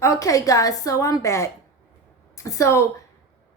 Okay, guys, so I'm back. So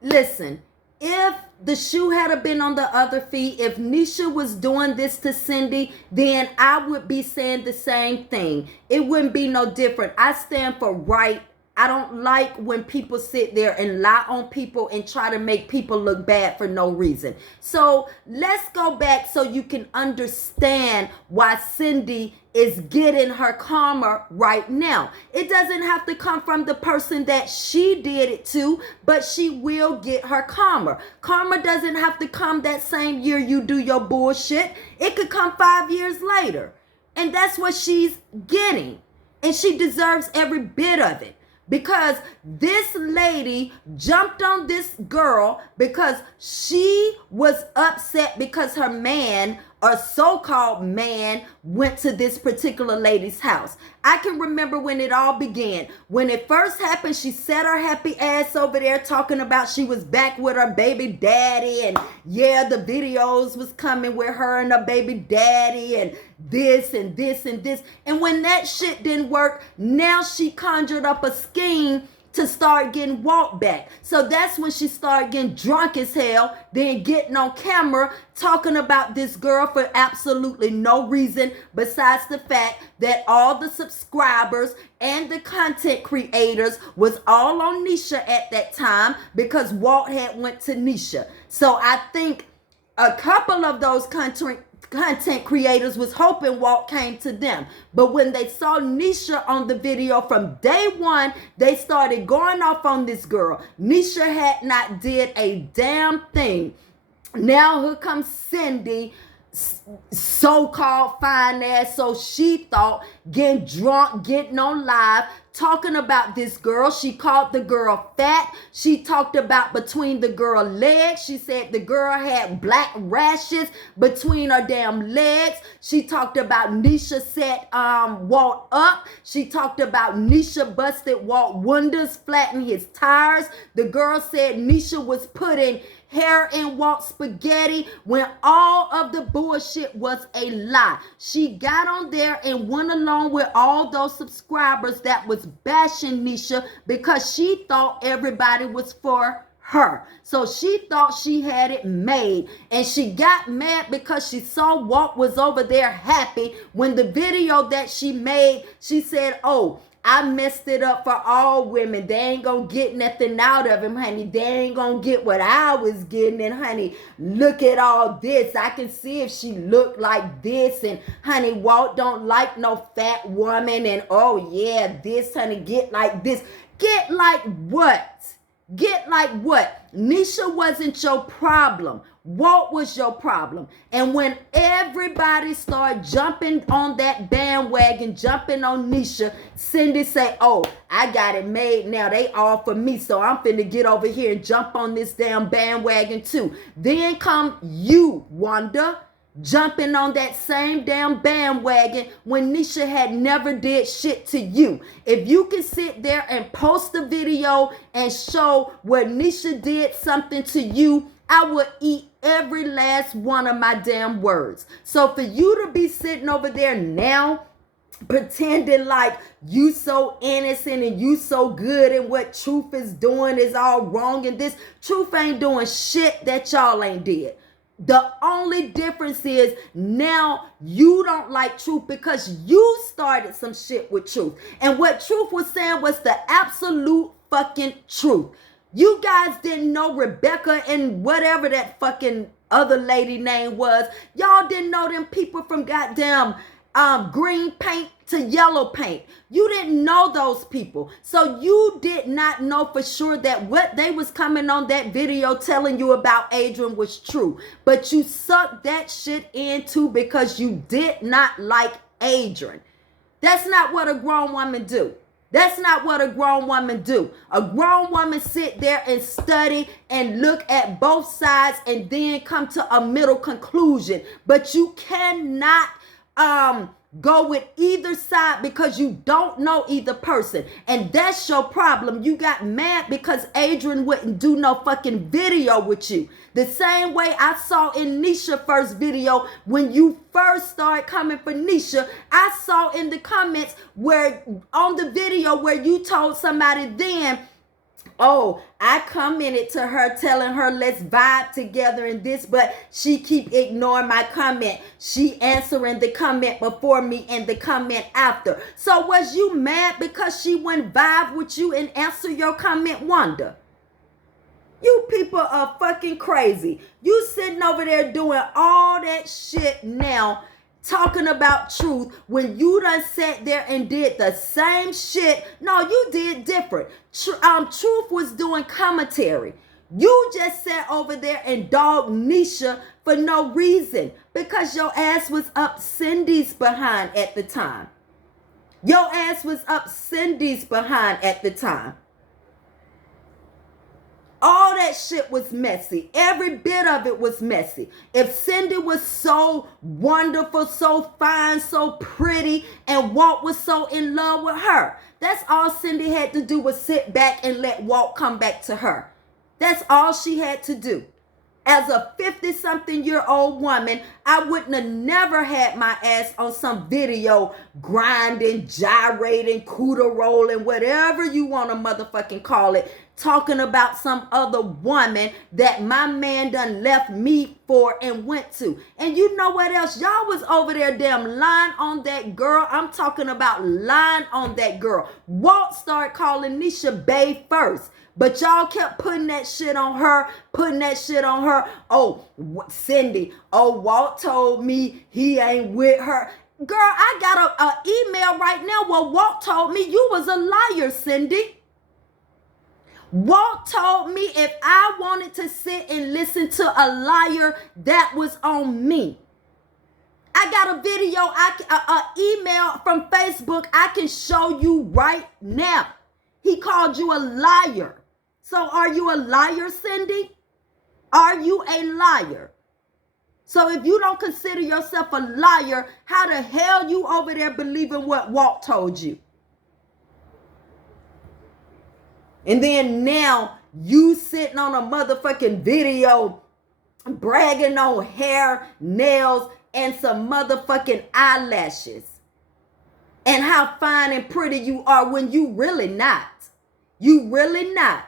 listen, if the shoe had been on the other feet, if Nisha was doing this to Cindy, then I would be saying the same thing. It wouldn't be no different. I stand for right. I don't like when people sit there and lie on people and try to make people look bad for no reason. So let's go back so you can understand why Cindy is getting her karma right now. It doesn't have to come from the person that she did it to, but she will get her karma. Karma doesn't have to come that same year you do your bullshit. It could come 5 years later. And that's what she's getting. And she deserves every bit of it. Because this lady jumped on this girl because she was upset because her man, or so-called man, went to this particular lady's house. I can remember when it all began. When it first happened, she sat her happy ass over there talking about she was back with her baby daddy, and yeah, the videos was coming with her and her baby daddy, and this and this and this. And when that shit didn't work, now she conjured up a scheme to start getting walked back. So that's when she started getting drunk as hell, then getting on camera talking about this girl for absolutely no reason besides the fact that all the subscribers and the content creators was all on Nisha at that time because Walt had went to Nisha. So I think a couple of those content creators was hoping Walt came to them. But when they saw Nisha on the video from day one, they started going off on this girl. Nisha had not did a damn thing. Now here comes Cindy, so-called fine ass, so she thought, getting drunk, getting on live, talking about this girl. She called the girl fat. She talked about between the girl legs. She said the girl had black rashes between her damn legs. She talked about Nisha set Walt up. She talked about Nisha busted Walt windows, flattened his tires. The girl said Nisha was putting hair in Walt spaghetti when all of the bullshit was a lie. She got on there and went along with all those subscribers that was bashing Nisha because she thought everybody was for her. So she thought she had it made, and she got mad because she saw Walt was over there happy when the video that she made, she said, oh, I messed it up for all women. They ain't gonna get nothing out of him, honey. They ain't gonna get what I was getting. And honey, look at all this. I can see if she looked like this. And honey, Walt don't like no fat woman. And oh yeah, this, honey, get like this. Get like what? Get like what? Nisha wasn't your problem. Walt was your problem. And when everybody started jumping on that bandwagon, jumping on Nisha, Cindy say, oh, I got it made now. They all for me. So I'm finna get over here and jump on this damn bandwagon too. Then come you, Wanda, jumping on that same damn bandwagon when Nisha had never did shit to you. If you can sit there and post a video and show where Nisha did something to you, I would eat every last one of my damn words. So for you to be sitting over there now pretending like you so innocent and you so good and what Truth is doing is all wrong, and this Truth ain't doing shit that y'all ain't did. The only difference is now you don't like Truth because you started some shit with Truth. And what Truth was saying was the absolute fucking truth. You guys didn't know Rebecca and whatever that fucking other lady name was. Y'all didn't know them people from goddamn green paint to yellow paint. You didn't know those people. So you did not know for sure that what they was coming on that video telling you about Adrian was true. But you sucked that shit in too because you did not like Adrian. That's not what a grown woman do. That's not what a grown woman do. A grown woman sit there and study and look at both sides and then come to a middle conclusion. But you cannot go with either side because you don't know either person. And that's your problem. You got mad because Adrian wouldn't do no fucking video with you. The same way I saw in Nisha first video when you first started coming for Nisha, I saw in the comments where on the video where you told somebody then, oh, I commented to her telling her let's vibe together in this, but she keep ignoring my comment. She answering the comment before me and the comment after. So was you mad because she wouldn't vibe with you and answer your comment, Wanda? You people are fucking crazy. You sitting over there doing all that shit now, talking about truth when you done sat there and did the same shit. No, you did different. Truth was doing commentary. You just sat over there and dogged Nisha for no reason because your ass was up Cindy's behind at the time. Your ass was up Cindy's behind at the time. All that shit was messy. Every bit of it was messy. If Cindy was so wonderful, so fine, so pretty, and Walt was so in love with her, that's all Cindy had to do was sit back and let Walt come back to her. That's all she had to do. As a 50-something-year-old woman, I wouldn't have never had my ass on some video grinding, gyrating, cooter rolling, whatever you want to motherfucking call it, talking about some other woman that my man done left me for and went to. And you know what else? Y'all was over there damn lying on that girl. I'm talking about lying on that girl. Walt started calling Nisha bae first. But y'all kept putting that shit on her, Oh, Cindy, oh, Walt told me he ain't with her. Girl, I got a email right now where Walt told me you was a liar, Cindy. Walt told me if I wanted to sit and listen to a liar, that was on me. I got a video, an email from Facebook I can show you right now. He called you a liar. So are you a liar, Cindy? Are you a liar? So if you don't consider yourself a liar, how the hell you over there believing what Walt told you? And then now you sitting on a motherfucking video bragging on hair, nails, and some motherfucking eyelashes. And how fine and pretty you are when you really not. You really not.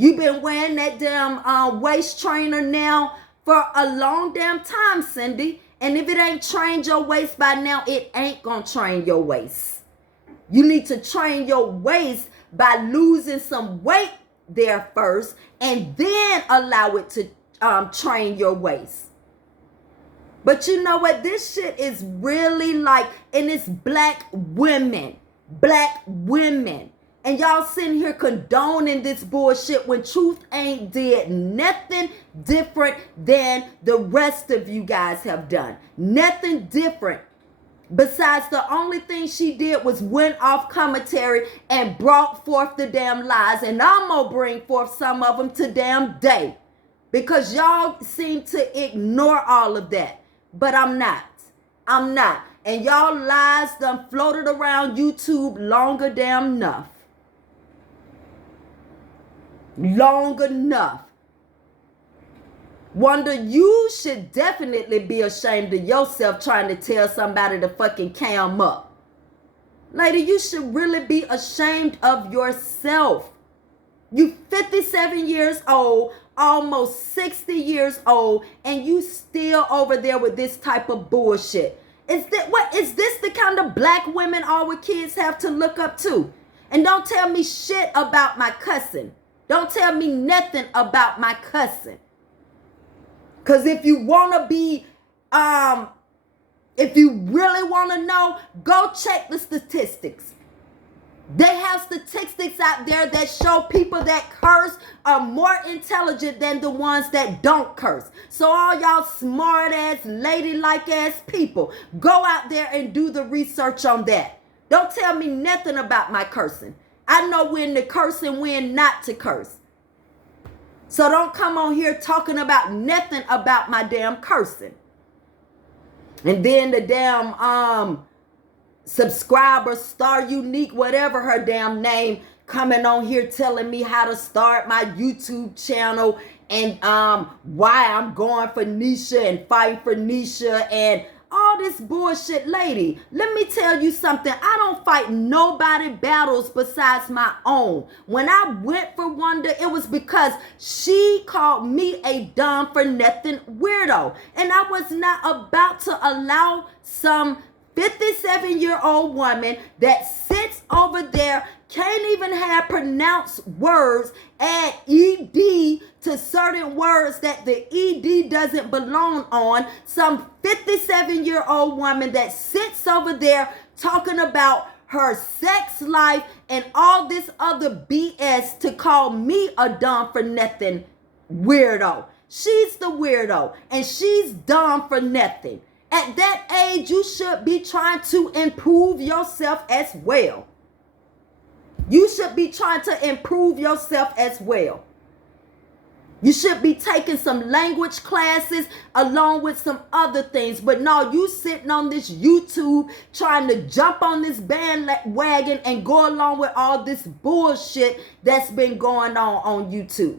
You've been wearing that damn waist trainer now for a long damn time, Cindy. And if it ain't trained your waist by now, it ain't gonna train your waist. You need to train your waist by losing some weight there first and then allow it to train your waist. But you know what? This shit is really like, and it's black women. And y'all sitting here condoning this bullshit when truth ain't did nothing different than the rest of you guys have done. Nothing different. Besides, the only thing she did was went off commentary and brought forth the damn lies. And I'm going to bring forth some of them to damn day. Because y'all seem to ignore all of that. But I'm not. And y'all lies done floated around YouTube longer damn enough. Long enough. Wonder, you should definitely be ashamed of yourself trying to tell somebody to fucking cam up. Lady, you should really be ashamed of yourself. You 57 years old, almost 60 years old, and you still over there with this type of bullshit. Is this the kind of black women all with kids have to look up to? And don't tell me shit about my cousin. Don't tell me nothing about my cousin. Because if you want to be, if you really want to know, go check the statistics. They have statistics out there that show people that curse are more intelligent than the ones that don't curse. So all y'all smart ass, ladylike ass people, go out there and do the research on that. Don't tell me nothing about my cursing. I know when to curse and when not to curse. So don't come on here talking about nothing about my damn cursing. And then the damn subscriber, Star Unique, whatever her damn name, coming on here telling me how to start my YouTube channel and why I'm going for Nisha and fighting for Nisha and all this bullshit. Lady, let me tell you something. I don't fight nobody battles besides my own. When I went for Wanda, it was because she called me a dumb for nothing weirdo. And I was not about to allow some 57-year-old woman that sits over there, can't even have pronounced words, add ED to certain words that the ED doesn't belong on. Some 57-year-old woman that sits over there talking about her sex life and all this other BS to call me a dumb for nothing weirdo. She's the weirdo and she's dumb for nothing. At that age, you should be trying to improve yourself as well. You should be trying to improve yourself as well. You should be taking some language classes along with some other things. But no, you sitting on this YouTube trying to jump on this bandwagon and go along with all this bullshit that's been going on YouTube.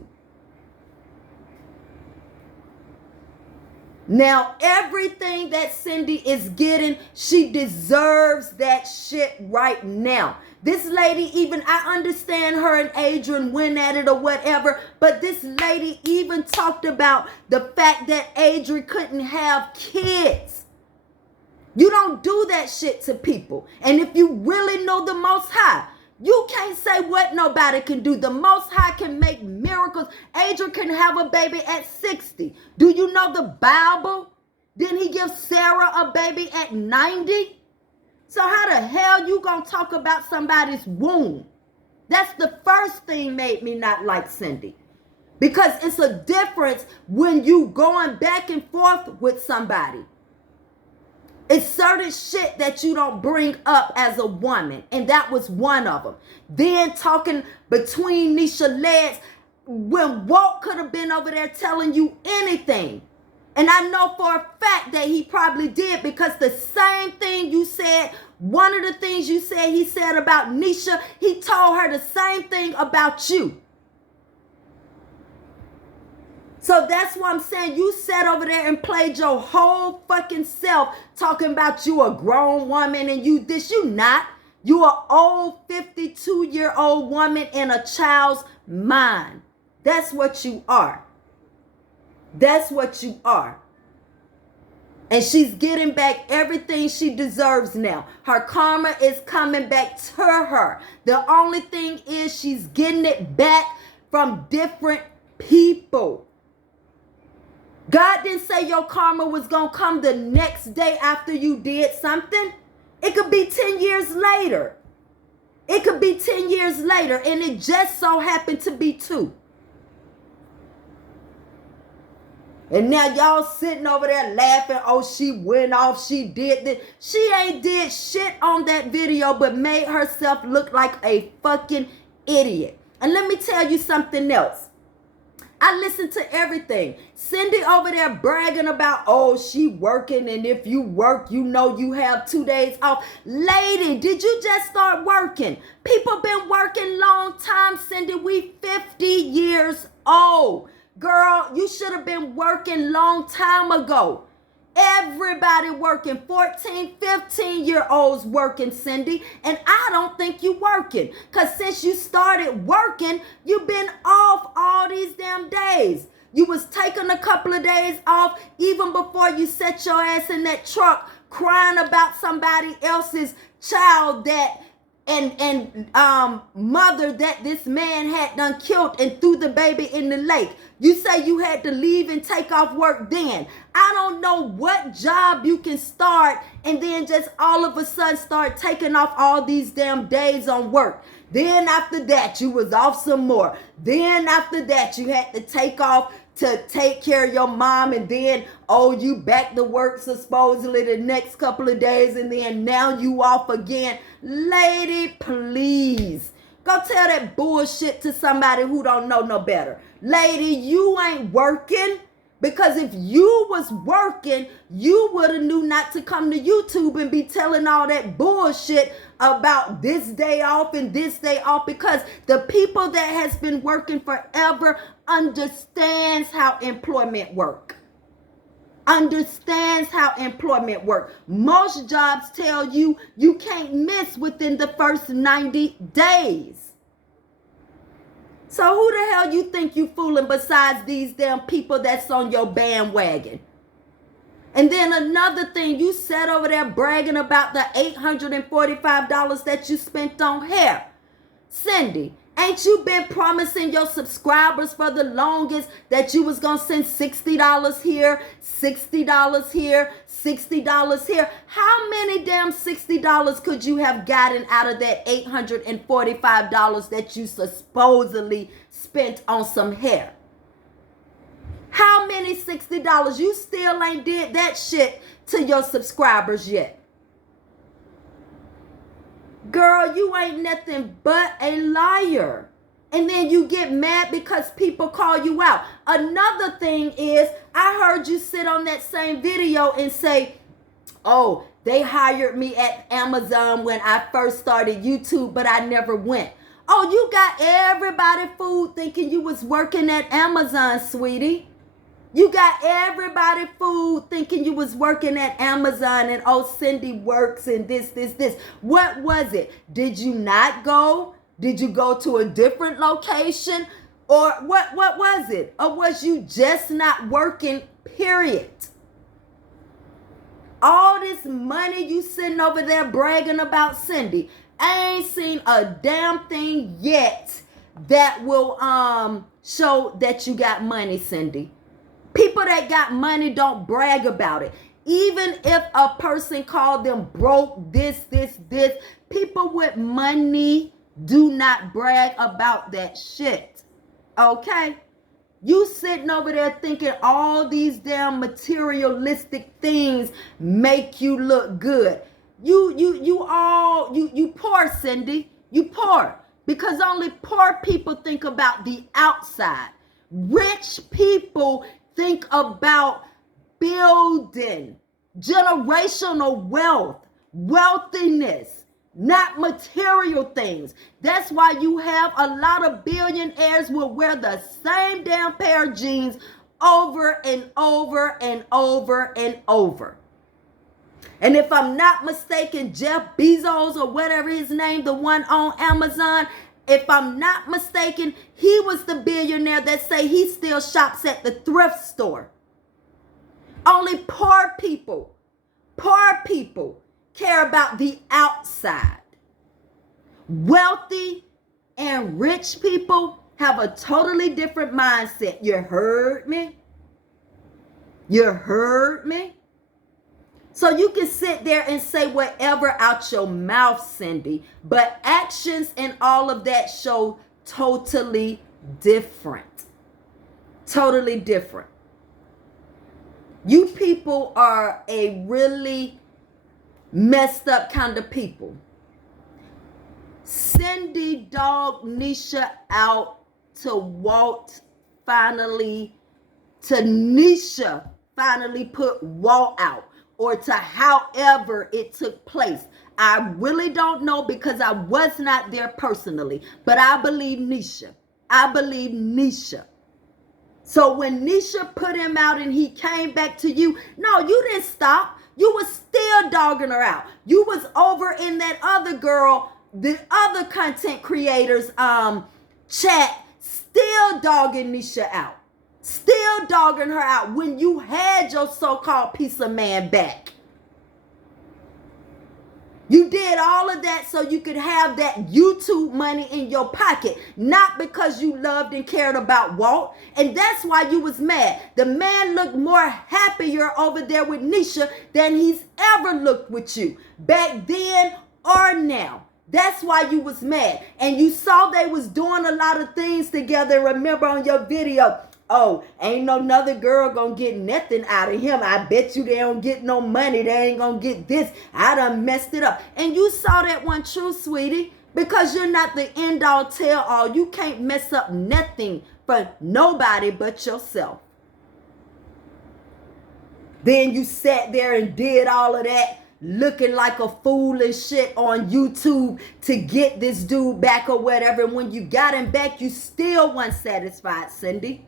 Now, everything that Cindy is getting, she deserves that shit right now. This lady even, I understand her and Adrian went at it or whatever, but this lady even talked about the fact that Adrian couldn't have kids. You don't do that shit to people. And if you really know the Most High, you can't say what nobody can do. The Most High can make miracles. Adrian can have a baby at 60. Do you know the Bible? Didn't he give Sarah a baby at 90? So how the hell you gonna talk about somebody's womb? That's the first thing made me not like Cindy. Because it's a difference when you going back and forth with somebody. It's certain shit that you don't bring up as a woman. And that was one of them. Then talking between Nisha legs when Walt could have been over there telling you anything. And I know for a fact that he probably did, because the same thing you said, one of the things you said he said about Nisha, he told her the same thing about you. So that's what I'm saying. You sat over there and played your whole fucking self talking about you a grown woman and you this. You not. You an old 52-year-old woman in a child's mind. That's what you are. That's what you are. And she's getting back everything she deserves now. Her karma is coming back to her. The only thing is she's getting it back from different people. God didn't say your karma was going to come the next day after you did something. It could be 10 years later. It could be 10 years later, and it just so happened to be 2. And now y'all sitting over there laughing, oh, she went off, she did this. She ain't did shit on that video but made herself look like a fucking idiot. And let me tell you something else. I listened to everything. Cindy over there bragging about, oh, she working, and if you work, you know you have 2 days off. Lady, did you just start working? People been working long time, Cindy. We 50 years old. Girl, you should have been working long time ago. Everybody working, 14, 15-year-olds working, Cindy. And I don't think you working. Because since you started working, you've been off all these damn days. You was taking a couple of days off even before you set your ass in that truck crying about somebody else's child that and mother that this man had done killed and threw the baby in the lake. You say you had to leave and take off work then. I don't know what job you can start and then just all of a sudden start taking off all these damn days on work. Then after that, you was off some more. Then after that, you had to take off to take care of your mom, and then, oh, you back to work supposedly the next couple of days, and then now you off again. Lady, please. Go tell that bullshit to somebody who don't know no better. Lady, you ain't working. Because if you was working, you would have knew not to come to YouTube and be telling all that bullshit about this day off and this day off, because the people that has been working forever understands how employment work. Understands how employment work. Most jobs tell you you can't miss within the first 90 days. So who the hell you think you fooling besides these damn people that's on your bandwagon? And then another thing, you sat over there bragging about the $845 that you spent on hair. Cindy, ain't you been promising your subscribers for the longest that you was going to send $60 here, $60 here, $60 here? How many damn $60 could you have gotten out of that $845 that you supposedly spent on some hair? How many $60? You still ain't did that shit to your subscribers yet. Girl, you ain't nothing but a liar. And then you get mad because people call you out. Another thing is, I heard you sit on that same video and say, oh, they hired me at Amazon when I first started YouTube, but I never went. Oh, you got everybody fooled thinking you was working at Amazon, sweetie. You got everybody fooled thinking you was working at Amazon and oh, Cindy works and this. What was it? Did you not go? Did you go to a different location? Or what was it? Or was you just not working, period? All this money you sitting over there bragging about, Cindy, I ain't seen a damn thing yet that will show that you got money, Cindy. People that got money don't brag about it. Even if a person called them broke, this, people with money do not brag about that shit. Okay? You sitting over there thinking all these damn materialistic things make you look good. You poor, Cindy. You poor. Because only poor people think about the outside. Rich people think about building generational wealth, wealthiness, not material things. That's why you have a lot of billionaires will wear the same damn pair of jeans over and over and over and over. And if I'm not mistaken, Jeff Bezos or whatever his name, the one on Amazon, if I'm not mistaken, he was the billionaire that say he still shops at the thrift store. Only poor people care about the outside. Wealthy and rich people have a totally different mindset. You heard me? You heard me? So you can sit there and say whatever out your mouth, Cindy, but actions and all of that show totally different. Totally different. You people are a really messed up kind of people. Cindy dogged Nisha out to Walt finally, to Nisha finally put Walt out. Or to however it took place. I really don't know because I was not there personally. But I believe Nisha. I believe Nisha. So when Nisha put him out and he came back to you, no, you didn't stop. You was still dogging her out. You was over in that other girl, the other content creators chat, still dogging Nisha out. Still dogging her out when you had your so-called piece of man back. You did all of that so you could have that YouTube money in your pocket, not because you loved and cared about Walt. And that's why you was mad. The man looked more happier over there with Nisha than he's ever looked with you, back then or now. That's why you was mad. And you saw they was doing a lot of things together. Remember on your video, oh, ain't no another girl gonna get nothing out of him. I bet you they don't get no money. They ain't gonna get this. I done messed it up. And you saw that one true, sweetie, because you're not the end all tell all. You can't mess up nothing for nobody but yourself. Then you sat there and did all of that, looking like a fool and shit on YouTube to get this dude back or whatever. And when you got him back, you still weren't satisfied, Cindy.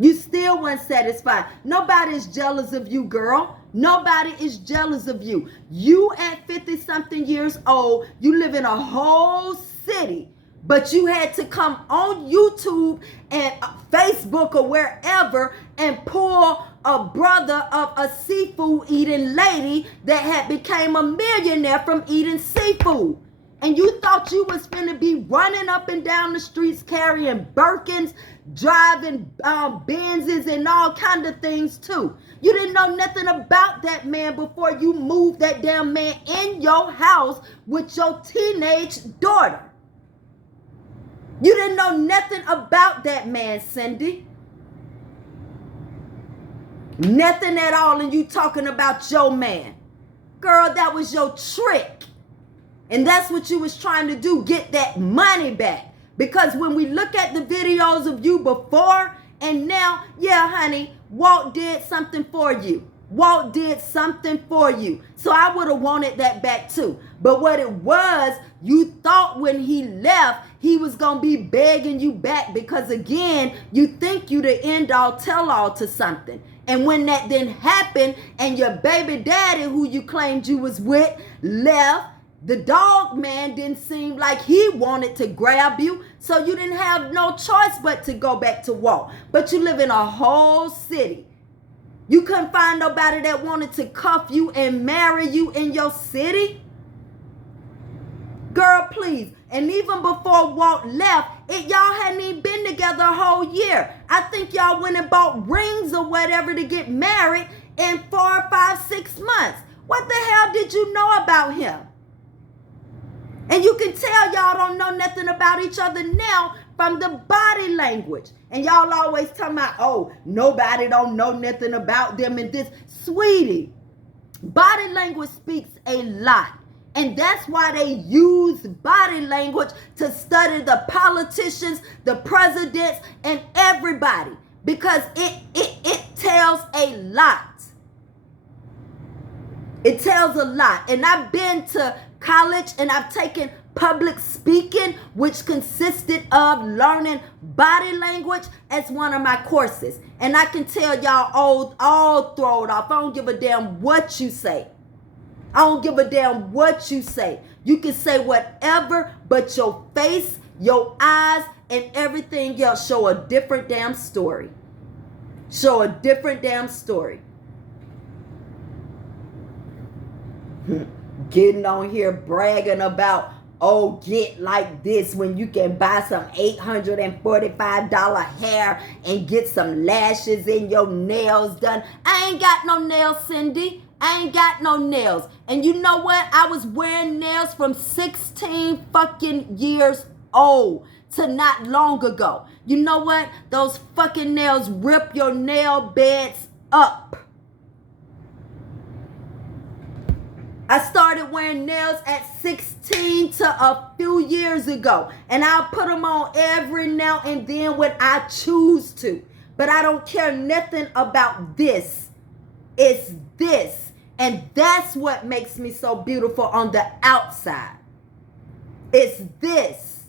You still weren't satisfied. Nobody is jealous of you, girl. Nobody is jealous of you. You at 50-something years old, you live in a whole city, but you had to come on YouTube and Facebook or wherever and pull a brother of a seafood eating lady that had became a millionaire from eating seafood. And you thought you was finna be running up and down the streets carrying Birkins, driving Benzes and all kind of things too. You didn't know nothing about that man before you moved that damn man in your house with your teenage daughter. You didn't know nothing about that man, Cindy. Nothing at all, and you talking about your man. Girl, that was your trick. And that's what you was trying to do, get that money back. Because when we look at the videos of you before and now, yeah, honey, Walt did something for you. Walt did something for you. So I would have wanted that back too. But what it was, you thought when he left, he was going to be begging you back because, again, you think you the end-all, tell-all to something. And when that didn't happen and your baby daddy, who you claimed you was with, left, the dog man didn't seem like he wanted to grab you, so you didn't have no choice but to go back to Walt. But you live in a whole city. You couldn't find nobody that wanted to cuff you and marry you in your city? Girl, please. And even before Walt left, y'all hadn't even been together a whole year. I think y'all went and bought rings or whatever to get married in 4, 5, 6 months. What the hell did you know about him? And you can tell y'all don't know nothing about each other now from the body language. And y'all always talking about, oh, nobody don't know nothing about them and this. Sweetie, body language speaks a lot. And that's why they use body language to study the politicians, the presidents, and everybody. Because it tells a lot. It tells a lot. And I've been to college and I've taken public speaking, which consisted of learning body language as one of my courses. And I can tell y'all all throw it off. I don't give a damn what you say. I don't give a damn what you say. You can say whatever, but your face, your eyes, and everything else show a different damn story. Show a different damn story. Getting on here bragging about, oh, get like this when you can buy some $845 hair and get some lashes and your nails done. I ain't got no nails, Cindy. I ain't got no nails. And you know what? I was wearing nails from 16 fucking years old to not long ago. You know what? Those fucking nails rip your nail beds up. I started wearing nails at 16 to a few years ago. And I'll put them on every now and then when I choose to. But I don't care nothing about this. It's this. And that's what makes me so beautiful on the outside. It's this.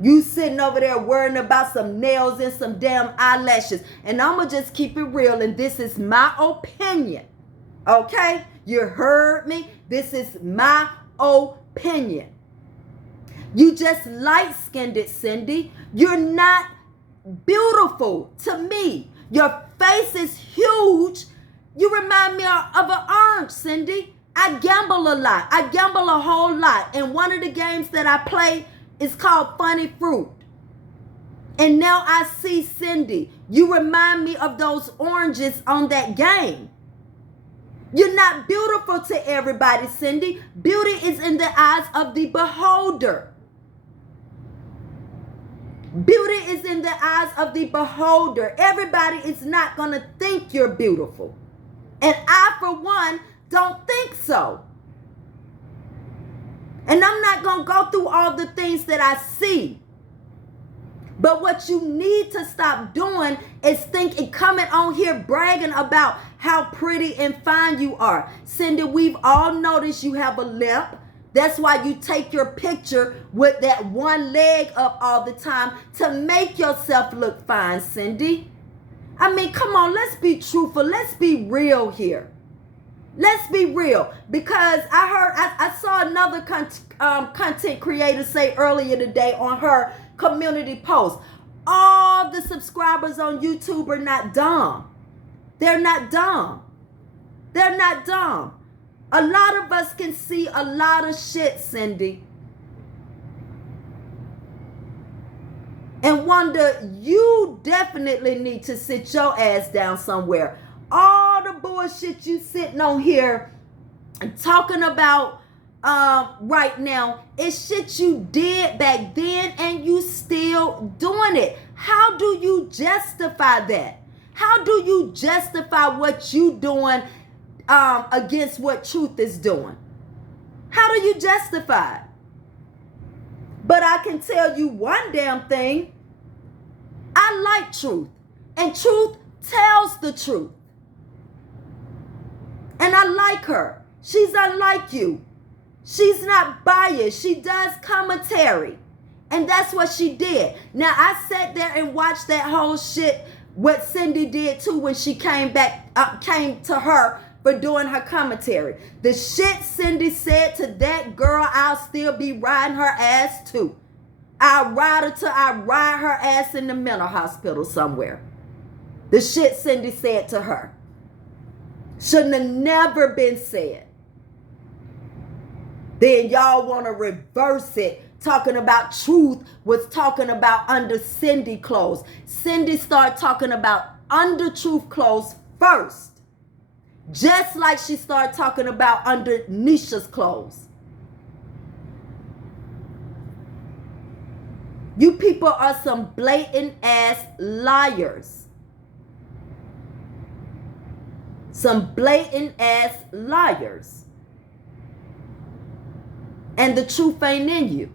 You sitting over there worrying about some nails and some damn eyelashes. And I'm going to just keep it real. And this is my opinion. Okay? You heard me? This is my opinion. You just light-skinned it, Cindy. You're not beautiful to me. Your face is huge. You remind me of an orange, Cindy. I gamble a lot. I gamble a whole lot. And one of the games that I play is called Funny Fruit. And now I see Cindy. You remind me of those oranges on that game. You're not beautiful to everybody, Cindy. Beauty is in the eyes of the beholder. Beauty is in the eyes of the beholder. Everybody is not going to think you're beautiful. And I, for one, don't think so. And I'm not going to go through all the things that I see. But what you need to stop doing is coming on here bragging about how pretty and fine you are. Cindy, we've all noticed you have a limp. That's why you take your picture with that one leg up all the time to make yourself look fine, Cindy. I mean, come on, let's be truthful. Let's be real here. Let's be real. Because I saw another content creator say earlier today on her community post, all the subscribers on YouTube are not dumb. They're not dumb. They're not dumb. A lot of us can see a lot of shit, Cindy. And Wanda, you definitely need to sit your ass down somewhere. All the bullshit you sitting on here and talking about right now is shit you did back then and you still doing it. How do you justify that? How do you justify what you doing against what truth is doing? How do you justify it? But I can tell you one damn thing. I like truth. And truth tells the truth. And I like her. She's unlike you. She's not biased. She does commentary. And that's what she did. Now, I sat there and watched that whole shit, what Cindy did too when she came to her for doing her commentary. The shit Cindy said to that girl, I'll still be riding her ass too. I'll ride her till I ride her ass in the mental hospital somewhere. The shit Cindy said to her shouldn't have never been said. Then y'all want to reverse it, talking about truth was talking about under Cindy clothes. Cindy started talking about under truth clothes first. Just like she started talking about under Nisha's clothes. You people are some blatant ass liars. Some blatant ass liars. And the truth ain't in you.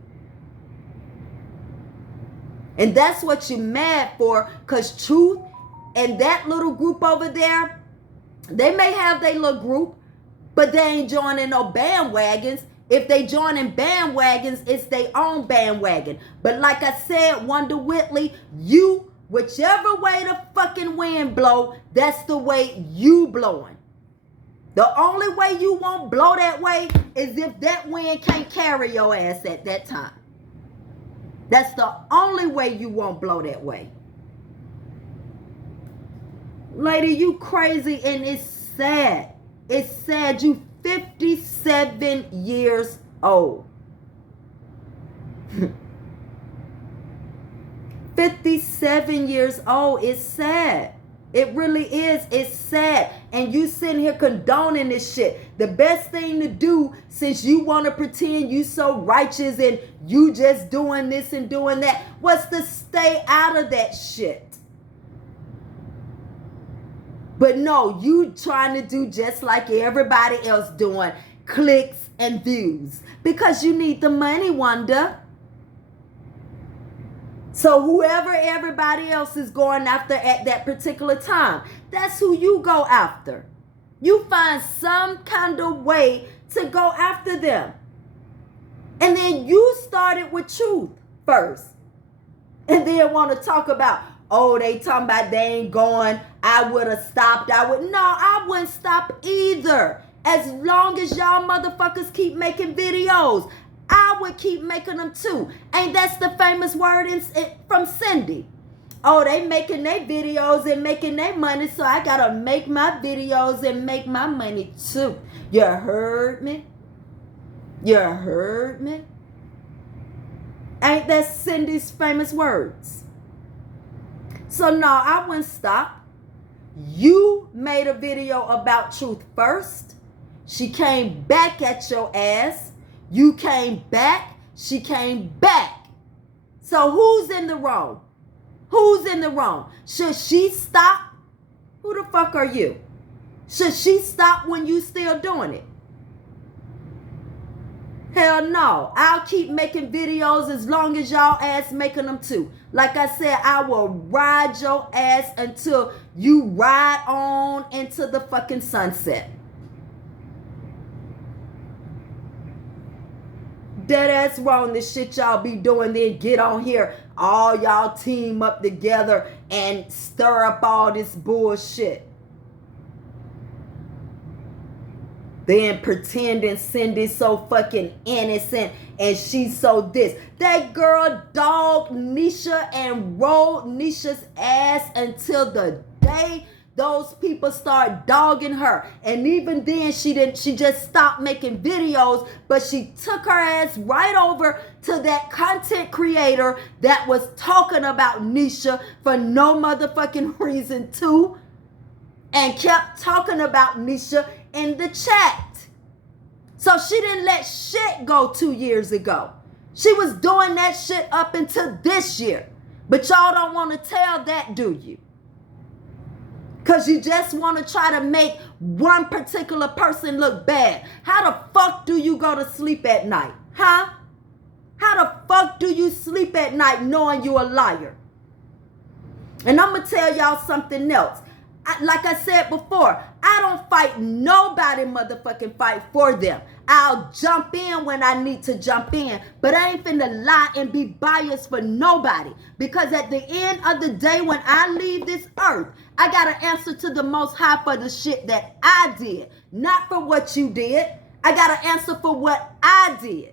And that's what you're mad for, because truth and that little group over there, they may have their little group, but they ain't joining no bandwagons. If they joining bandwagons, it's their own bandwagon. But like I said, Wanda Whitley, you, whichever way the fucking wind blow, that's the way you blowing. The only way you won't blow that way is if that wind can't carry your ass at that time. That's the only way you won't blow that way. Lady, you crazy, and it's sad. It's sad. You 57 years old. 57 years old. It's sad. It really is. It's sad. And you sitting here condoning this shit. The best thing to do, since you want to pretend you so righteous and you just doing this and doing that, was to stay out of that shit. But no, you trying to do just like everybody else doing, clicks and views. Because you need the money, Wanda. So whoever everybody else is going after at that particular time, that's who you go after. You find some kind of way to go after them. And then you started with truth first. And then want to talk about, oh, they talking about they ain't going. I would have stopped. No, I wouldn't stop either. As long as y'all motherfuckers keep making videos, I would keep making them too. Ain't that's the famous word from Cindy? Oh, they making their videos and making their money, so I gotta make my videos and make my money too. You heard me? You heard me? Ain't that Cindy's famous words? So no, I wouldn't stop. You made a video about truth first. She came back at your ass. You came back. She came back. So who's in the wrong? Who's in the wrong? Should she stop? Who the fuck are you? Should she stop when you still doing it? Hell no. I'll keep making videos as long as y'all ass making them too. Like I said, I will ride your ass until you ride on into the fucking sunset. Dead ass wrong, the shit y'all be doing, then get on here. All y'all team up together and stir up all this bullshit. Then pretending Cindy's so fucking innocent and she's so this. That girl dogged Nisha and rolled Nisha's ass until the day those people start dogging her. And even then she just stopped making videos, but she took her ass right over to that content creator that was talking about Nisha for no motherfucking reason too, and kept talking about Nisha in the chat. So she didn't let shit go 2 years ago. She was doing that shit up until this year. But y'all don't want to tell that, do you? Because you just want to try to make one particular person look bad. How the fuck do you go to sleep at night? Huh? How the fuck do you sleep at night knowing you a liar? And I'm going to tell y'all something else. Like I said before, I don't fight nobody motherfucking fight for them. I'll jump in when I need to jump in, but I ain't finna lie and be biased for nobody. Because at the end of the day, when I leave this earth, I gotta answer to the Most High for the shit that I did, not for what you did. I gotta answer for what I did.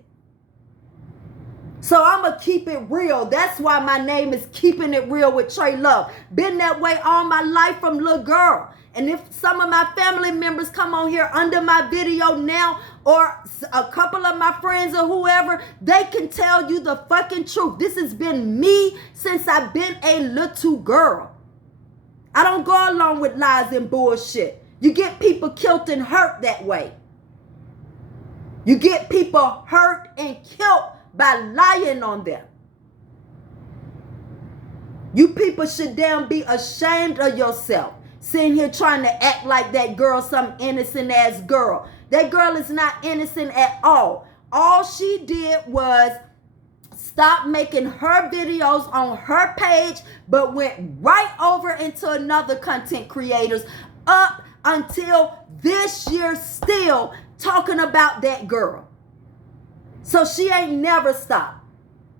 So I'm going to keep it real. That's why my name is Keeping It Real with Tra-Luv. Been that way all my life from little girl. And if some of my family members come on here under my video now, or a couple of my friends or whoever, they can tell you the fucking truth. This has been me since I've been a little girl. I don't go along with lies and bullshit. You get people killed and hurt that way. You get people hurt and killed by lying on them. You people should damn be ashamed of yourself. Sitting here trying to act like that girl some innocent ass girl. That girl is not innocent at all. All she did was stop making her videos on her page, but went right over into another content creators up until this year still talking about that girl. So she ain't never stopped.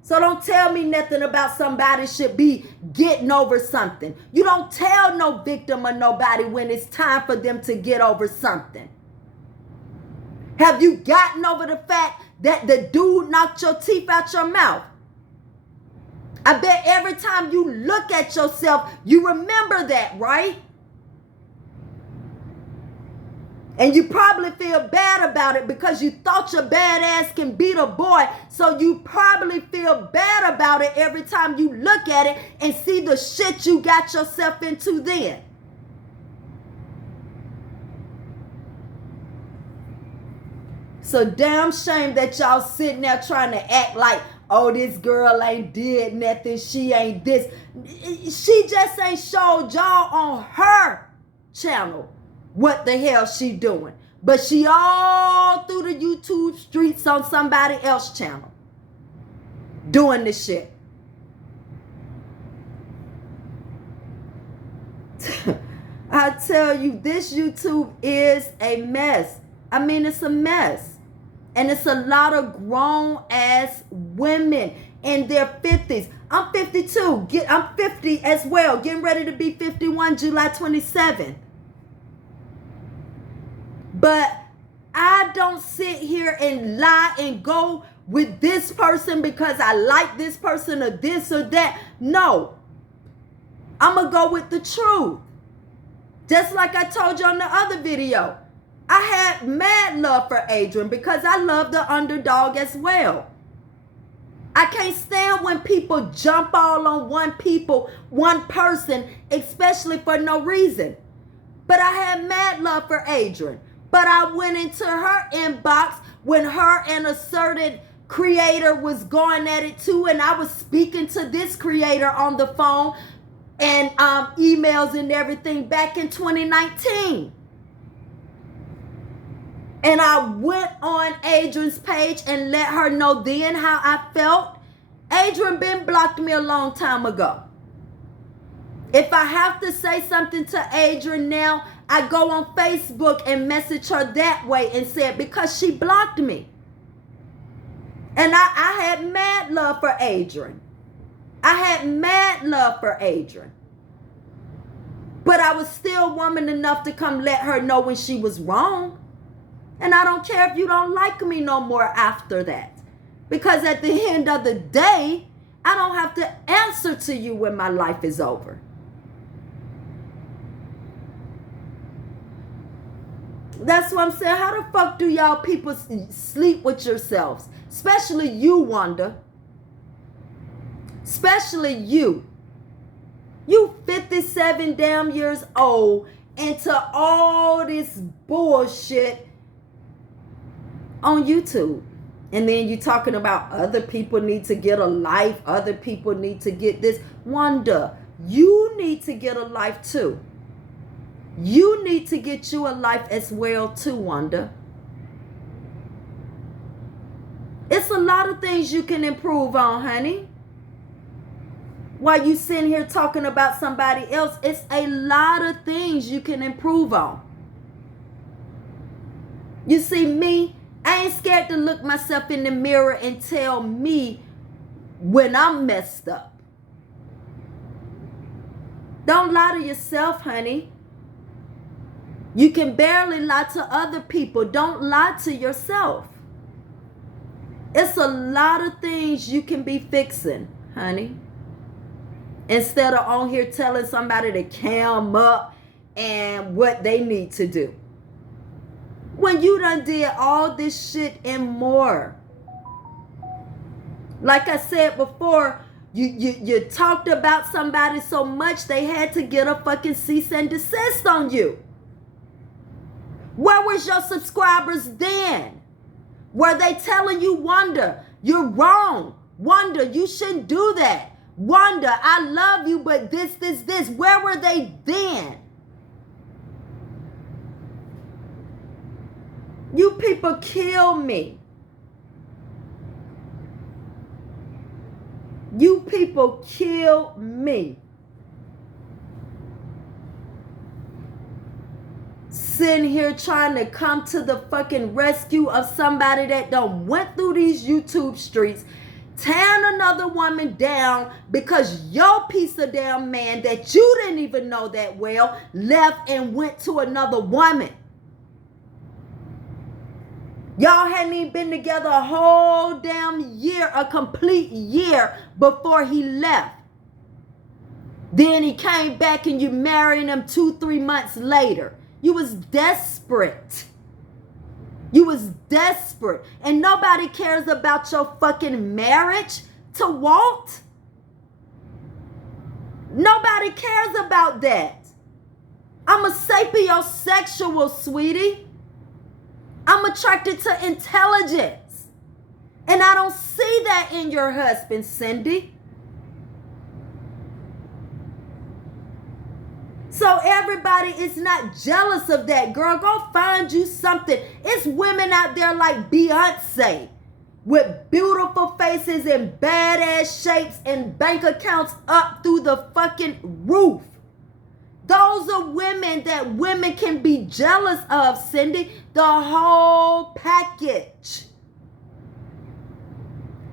So don't tell me nothing about somebody should be getting over something. You don't tell no victim or nobody when it's time for them to get over something. Have you gotten over the fact that the dude knocked your teeth out your mouth? I bet every time you look at yourself, you remember that, right? And you probably feel bad about it because you thought your bad ass can beat a boy. So you probably feel bad about it every time you look at it and see the shit you got yourself into then. So damn shame that y'all sitting there trying to act like, oh, this girl ain't did nothing. She ain't this. She just ain't showed y'all on her channel what the hell she doing. But she all through the YouTube streets on somebody else's channel doing this shit. I tell you, this YouTube is a mess. I mean, it's a mess. And it's a lot of grown ass women in their 50s. I'm 52. I'm 50 as well. Getting ready to be 51 July 27th. But I don't sit here and lie and go with this person because I like this person or this or that. No. I'm going to go with the truth. Just like I told you on the other video. I had mad love for Adrian because I love the underdog as well. I can't stand when people jump all on one person, especially for no reason. But I had mad love for Adrian. But I went into her inbox when her and a certain creator was going at it too. And I was speaking to this creator on the phone and emails and everything back in 2019. and I went on Adrian's page and let her know then how I felt, Adrian been blocked me a long time ago. If I have to say something to Adrian now, I go on Facebook and message her that way and say because she blocked me. And I had mad love for Adrian. I had mad love for Adrian. But I was still woman enough to come let her know when she was wrong. And I don't care if you don't like me no more after that. Because at the end of the day, I don't have to answer to you when my life is over. That's what I'm saying. How the fuck do y'all people sleep with yourselves? Especially you, Wanda. Especially you. You 57 damn years old into all this bullshit on YouTube. And then you talking about other people need to get a life. Other people need to get this. Wanda, you need to get a life too. You need to get you a life as well too, Wanda. It's a lot of things you can improve on, honey. While you sitting here talking about somebody else, it's a lot of things you can improve on. You see, me, I ain't scared to look myself in the mirror and tell me when I'm messed up. Don't lie to yourself, honey. You can barely lie to other people. Don't lie to yourself. It's a lot of things you can be fixing, honey. Instead of on here telling somebody to cam up and what they need to do. When you done did all this shit and more. Like I said before, you talked about somebody so much they had to get a fucking cease and desist on you. Where was your subscribers then? Were they telling you, Wanda, you're wrong. Wanda, you shouldn't do that. Wanda, I love you, but this. Where were they then? You people kill me. You people kill me. Sitting here trying to come to the fucking rescue of somebody that done went through these YouTube streets, tearing another woman down because your piece of damn man that you didn't even know that well left and went to another woman. Y'all hadn't even been together a whole damn year, a complete year before he left. Then he came back and you married him 2-3 months later. You was desperate. You was desperate. And nobody cares about your fucking marriage to Walt. Nobody cares about that. I'm a sapiosexual, sweetie. I'm attracted to intelligence. And I don't see that in your husband, Cindy. So everybody is not jealous of that, girl. Go find you something. It's women out there like Beyonce with beautiful faces and badass shapes and bank accounts up through the fucking roof. Those are women that women can be jealous of, Cindy. The whole package.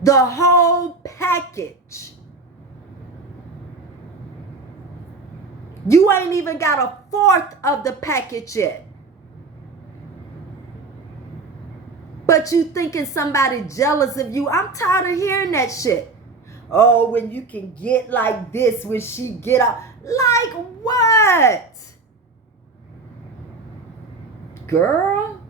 The whole package. You ain't even got a fourth of the package yet. But you thinking somebody jealous of you. I'm tired of hearing that shit. Oh, when you can get like this, when she get out. Like what? Girl?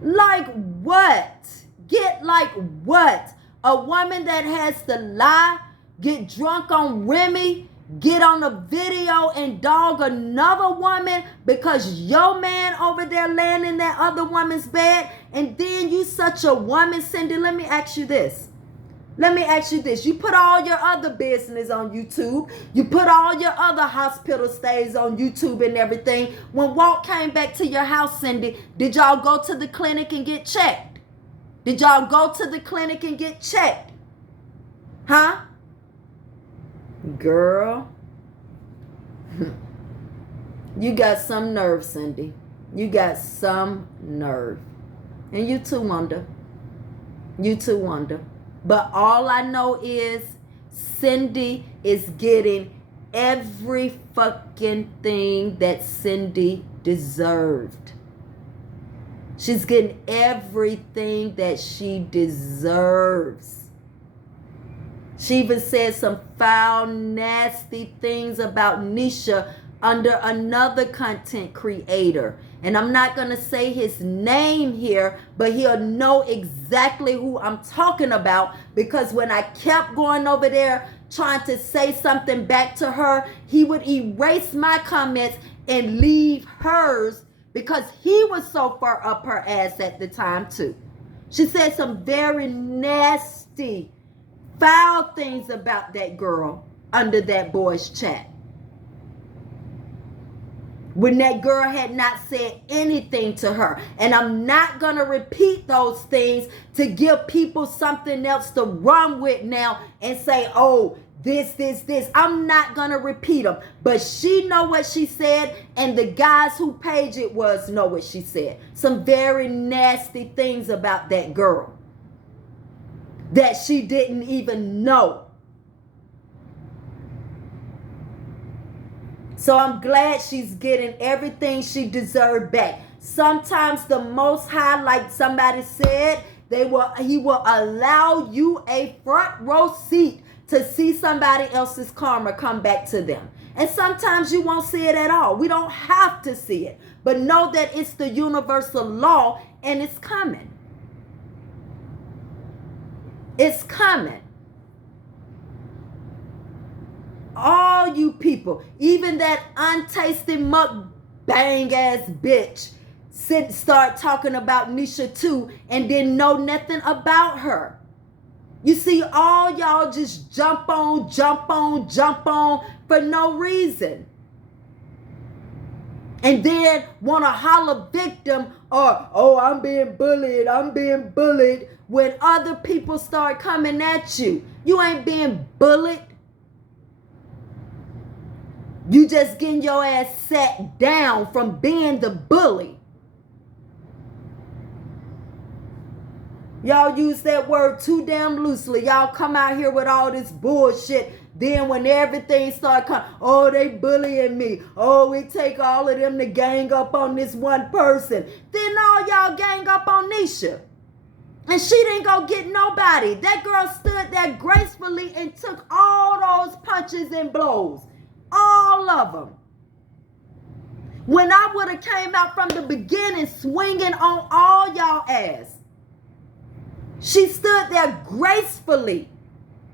Like what? Get like what? A woman that has to lie, get drunk on Remy, get on a video and dog another woman because your man over there laying in that other woman's bed, and then you such a woman. Cindy, let me ask you this. Let me ask you this. You put all your other business on YouTube. You put all your other hospital stays on YouTube and everything. When Walt came back to your house, Cindy, did y'all go to the clinic and get checked? Did y'all go to the clinic and get checked? Huh? Girl. You got some nerve, Cindy. You got some nerve. And you too, Wanda. You too, Wanda. But all I know is Cindy is getting every fucking thing that Cindy deserved. She's getting everything that she deserves. She even said some foul, nasty things about Nisha under another content creator. And I'm not going to say his name here, but he'll know exactly who I'm talking about, because when I kept going over there trying to say something back to her, he would erase my comments and leave hers, because he was so far up her ass at the time too. She said some very nasty, foul things about that girl under that boy's chat, when that girl had not said anything to her. And I'm not going to repeat those things to give people something else to run with now and say, oh, this. I'm not going to repeat them. But she know what she said, and the guys who page it was know what she said. Some very nasty things about that girl that she didn't even know. So I'm glad she's getting everything she deserved back. Sometimes the Most High, like somebody said, he will allow you a front row seat to see somebody else's karma come back to them. And sometimes you won't see it at all. We don't have to see it. But know that it's the universal law, and it's coming. It's coming. All you people, even that untasted mukbang ass bitch, start talking about Nisha too and didn't know nothing about her. You see, all y'all just jump on for no reason. And then want to holler victim or, oh, I'm being bullied when other people start coming at you. You ain't being bullied. You just getting your ass sat down from being the bully. Y'all use that word too damn loosely. Y'all come out here with all this bullshit. Then when everything start coming, oh, they bullying me. Oh, it take all of them to gang up on this one person. Then all y'all gang up on Nisha. And she didn't go get nobody. That girl stood there gracefully and took all those punches and blows. All of them. When I would have came out from the beginning swinging on all y'all ass, she stood there gracefully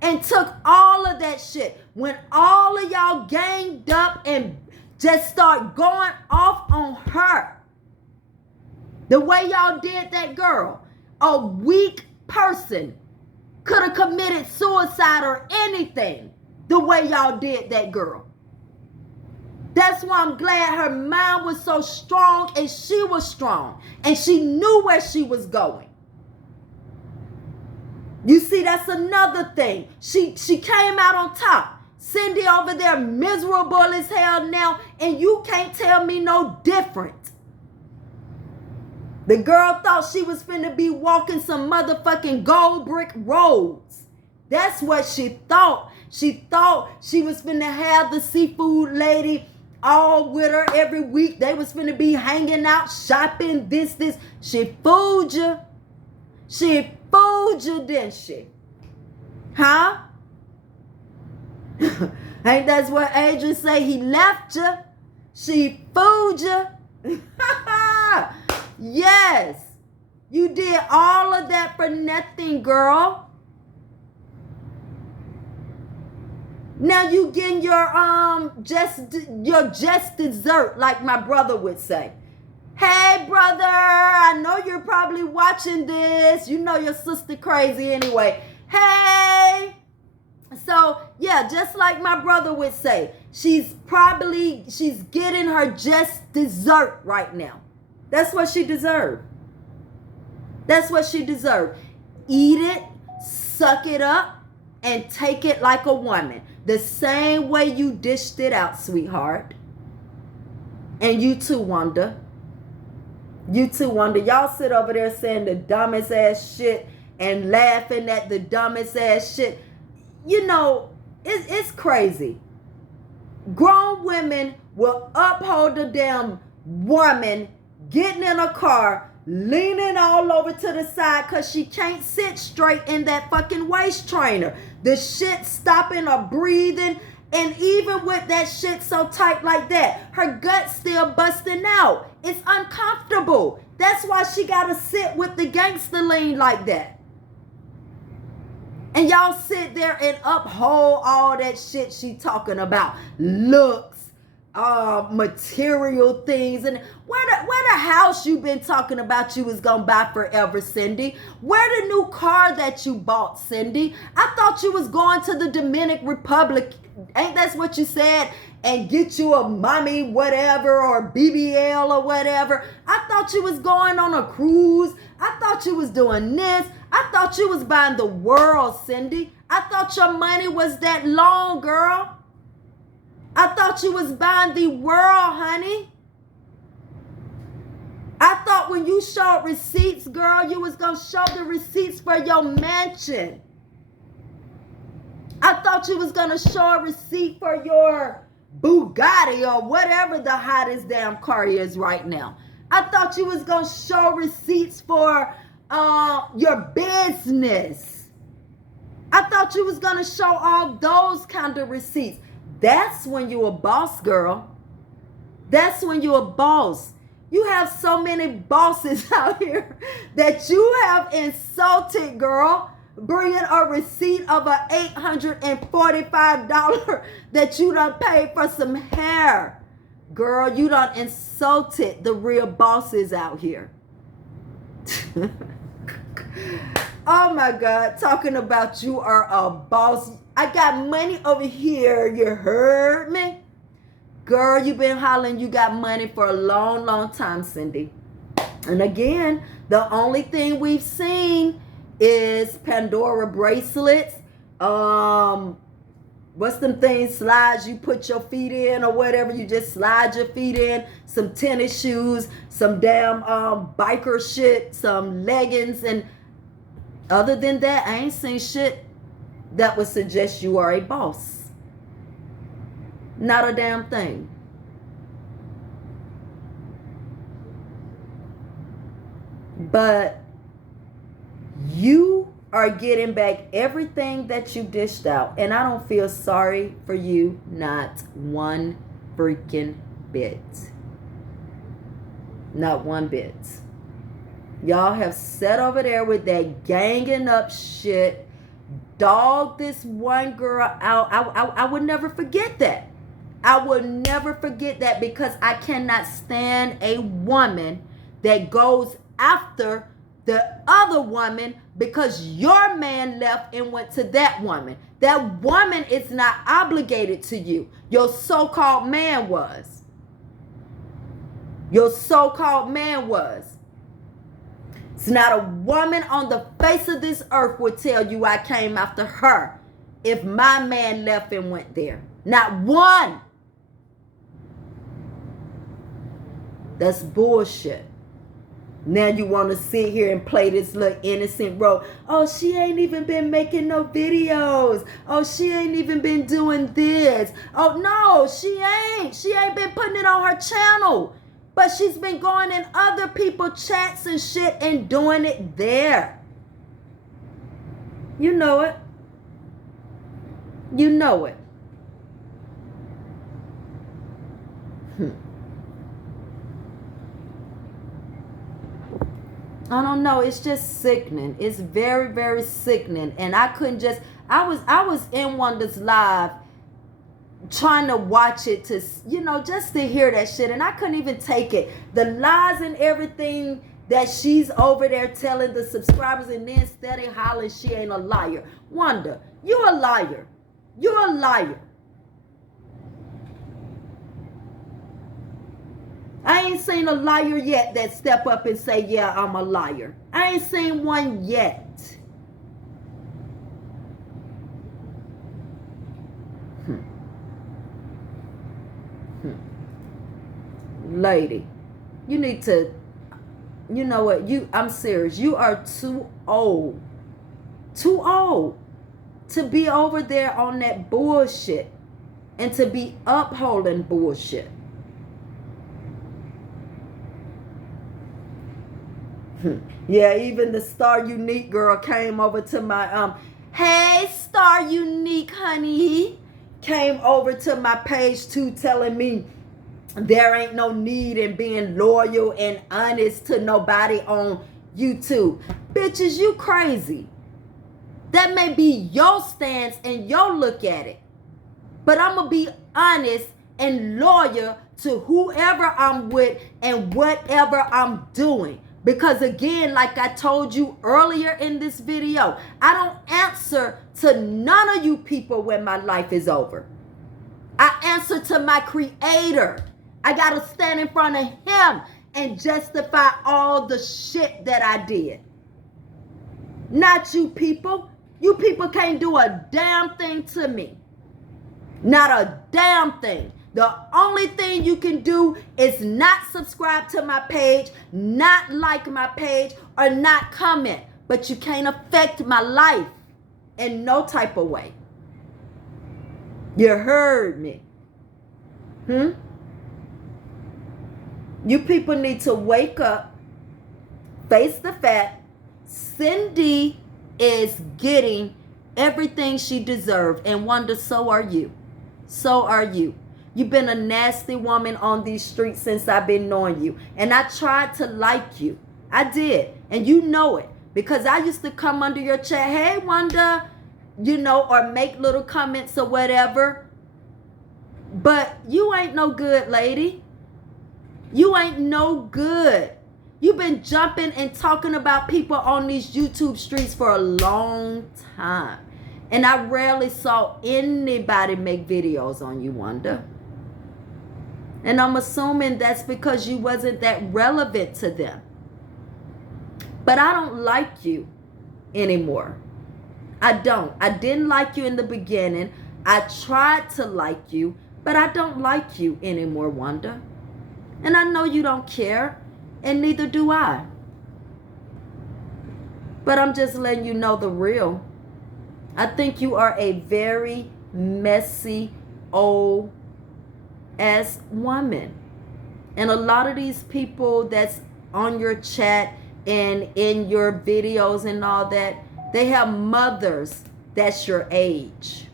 and took all of that shit. When all of y'all ganged up and just start going off on her, the way y'all did that girl, a weak person could have committed suicide or anything the way y'all did that girl. That's why I'm glad her mind was so strong, and she was strong, and she knew where she was going. You see, that's another thing. She came out on top. Cindy over there miserable as hell now, and you can't tell me no different. The girl thought she was finna be walking some motherfucking gold brick roads. That's what she thought. She thought she was finna have the seafood lady all with her every week. They was finna be hanging out, shopping, this. She fooled you. She fooled you, didn't she? Huh? Ain't that's what Adrian say? He left you. She fooled you. Yes. You did all of that for nothing, girl. Now you getting your just dessert, like my brother would say. Hey, brother, I know you're probably watching this. You know your sister crazy anyway. Hey, So yeah, just like my brother would say, she's getting her just dessert right now. That's what she deserved. That's what she deserved. Eat it, suck it up, and take it like a woman. The same way you dished it out, sweetheart. And you too, Wanda. You too, Wanda. Y'all sit over there saying the dumbest ass shit and laughing at the dumbest ass shit. You know, it's crazy. Grown women will uphold the damn woman getting in a car, leaning all over to the side because she can't sit straight in that fucking waist trainer. The shit stopping her breathing. And even with that shit so tight like that, her gut's still busting out. It's uncomfortable. That's why she gotta sit with the gangster lean like that. And y'all sit there and uphold all that shit she talking about. Looks, material things. And where the house you been talking about you was gonna buy forever, Cindy? Where the new car that you bought, Cindy? I thought you was going to the Dominican Republic. Ain't that's what you said? And get you a mommy whatever or BBL or whatever. I thought you was going on a cruise. I thought you was doing this. I thought you was buying the world, Cindy. I thought your money was that long, girl. I thought you was buying the world, honey. I thought when you showed receipts, girl, you was going to show the receipts for your mansion. I thought you was going to show a receipt for your Bugatti or whatever the hottest damn car is right now. I thought you was going to show receipts for your business. I thought you was going to show all those kind of receipts. That's when you a boss, girl. That's when you a boss. You have so many bosses out here that you have insulted, girl. Bringing a receipt of a $845 that you done paid for some hair. Girl, you done insulted the real bosses out here. Oh my God, talking about you are a boss. I got money over here, you heard me? Girl, you been hollering you got money for a long, long time, Cindy. And again, the only thing we've seen is Pandora bracelets. What's them things, slides you put your feet in or whatever, you just slide your feet in, some tennis shoes, some damn biker shit, some leggings, and other than that, I ain't seen shit that would suggest you are a boss. Not a damn thing. But you are getting back everything that you dished out. And I don't feel sorry for you, not one freaking bit. Not one bit. Y'all have sat over there with that ganging up shit. Dog this one girl out. I would never forget that. I will never forget that because I cannot stand a woman that goes after the other woman because your man left and went to that woman. That woman is not obligated to you. Your so-called man was. Your so-called man was. It's not a woman on the face of this earth would tell you I came after her if my man left and went there. Not one. That's bullshit. Now you want to sit here and play this little innocent role. Oh, she ain't even been making no videos. Oh, she ain't even been doing this. Oh, no, she ain't. She ain't been putting it on her channel. But she's been going in other people's chats and shit and doing it there. You know it. You know it. I don't know. It's just sickening. It's very, very sickening. And I couldn't just. I was in Wanda's live trying to watch it to, just to hear that shit. And I couldn't even take it. The lies and everything that she's over there telling the subscribers and then steady hollering she ain't a liar. Wanda, you a liar. You're a liar. I ain't seen a liar yet that step up and say, yeah, I'm a liar. I ain't seen one yet. Lady, you need to, you know what, I'm serious. You are too old to be over there on that bullshit and to be upholding bullshit. Yeah, even the Star Unique girl came over to my hey Star Unique honey, came over to my page too, telling me there ain't no need in being loyal and honest to nobody on YouTube. Bitches, you crazy. That may be your stance and your look at it, but I'm gonna be honest and loyal to whoever I'm with and whatever I'm doing. Because again, like I told you earlier in this video, I don't answer to none of you people when my life is over. I answer to my Creator. I gotta stand in front of Him and justify all the shit that I did. Not you people. You people can't do a damn thing to me. Not a damn thing. The only thing you can do is not subscribe to my page, not like my page, or not comment. But you can't affect my life in no type of way. You heard me. You people need to wake up, face the fact, Cindy is getting everything she deserved. And Wanda, so are you. So are you. You've been a nasty woman on these streets since I've been knowing you. And I tried to like you. I did. And you know it. Because I used to come under your chat, hey, Wanda, you know, or make little comments or whatever. But you ain't no good, lady. You ain't no good. You've been jumping and talking about people on these YouTube streets for a long time. And I rarely saw anybody make videos on you, Wanda. And I'm assuming that's because you wasn't that relevant to them. But I don't like you anymore. I don't. I didn't like you in the beginning. I tried to like you, but I don't like you anymore, Wanda. And I know you don't care, and neither do I. But I'm just letting you know the real. I think you are a very messy, old ass woman. And a lot of these people that's on your chat and in your videos and all that, they have mothers that's your age.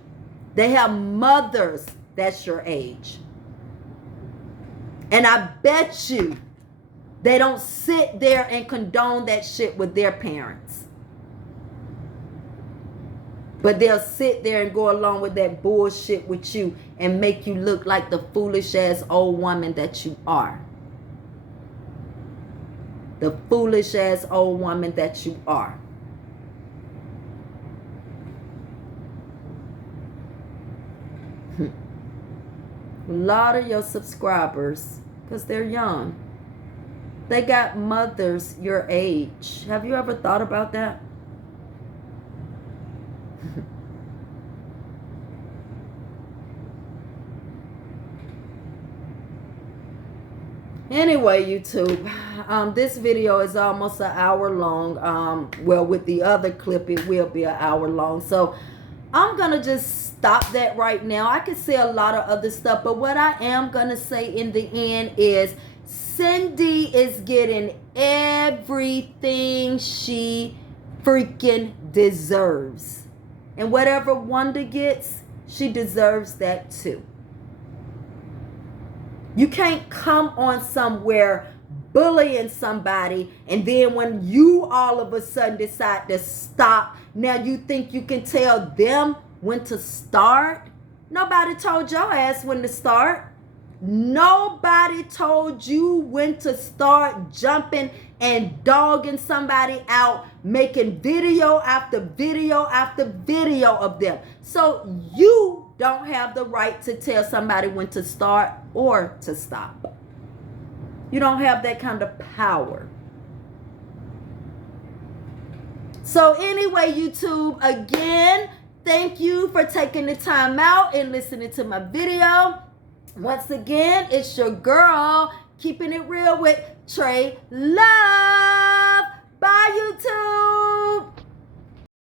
They have mothers that's your age. And I bet you they don't sit there and condone that shit with their parents. But they'll sit there and go along with that bullshit with you and make you look like the foolish ass old woman that you are. The foolish ass old woman that you are. A lot of your subscribers, because they're young, they got mothers your age. Have you ever thought about that? Anyway, YouTube, this video is almost an hour long. Well, with the other clip, it will be an hour long. So I'm going to just stop that right now. I could say a lot of other stuff, but what I am going to say in the end is Cindy is getting everything she freaking deserves. And whatever Wanda gets, she deserves that too. You can't come on somewhere bullying somebody, and then when you all of a sudden decide to stop, now you think you can tell them when to start? Nobody told your ass when to start. Nobody told you when to start jumping and dogging somebody out, making video after video after video of them. So you don't have the right to tell somebody when to start or to stop. You don't have that kind of power. So anyway, YouTube, again, thank you for taking the time out and listening to my video. Once again, it's your girl, keeping it real with Tra-Luv. Bye, YouTube.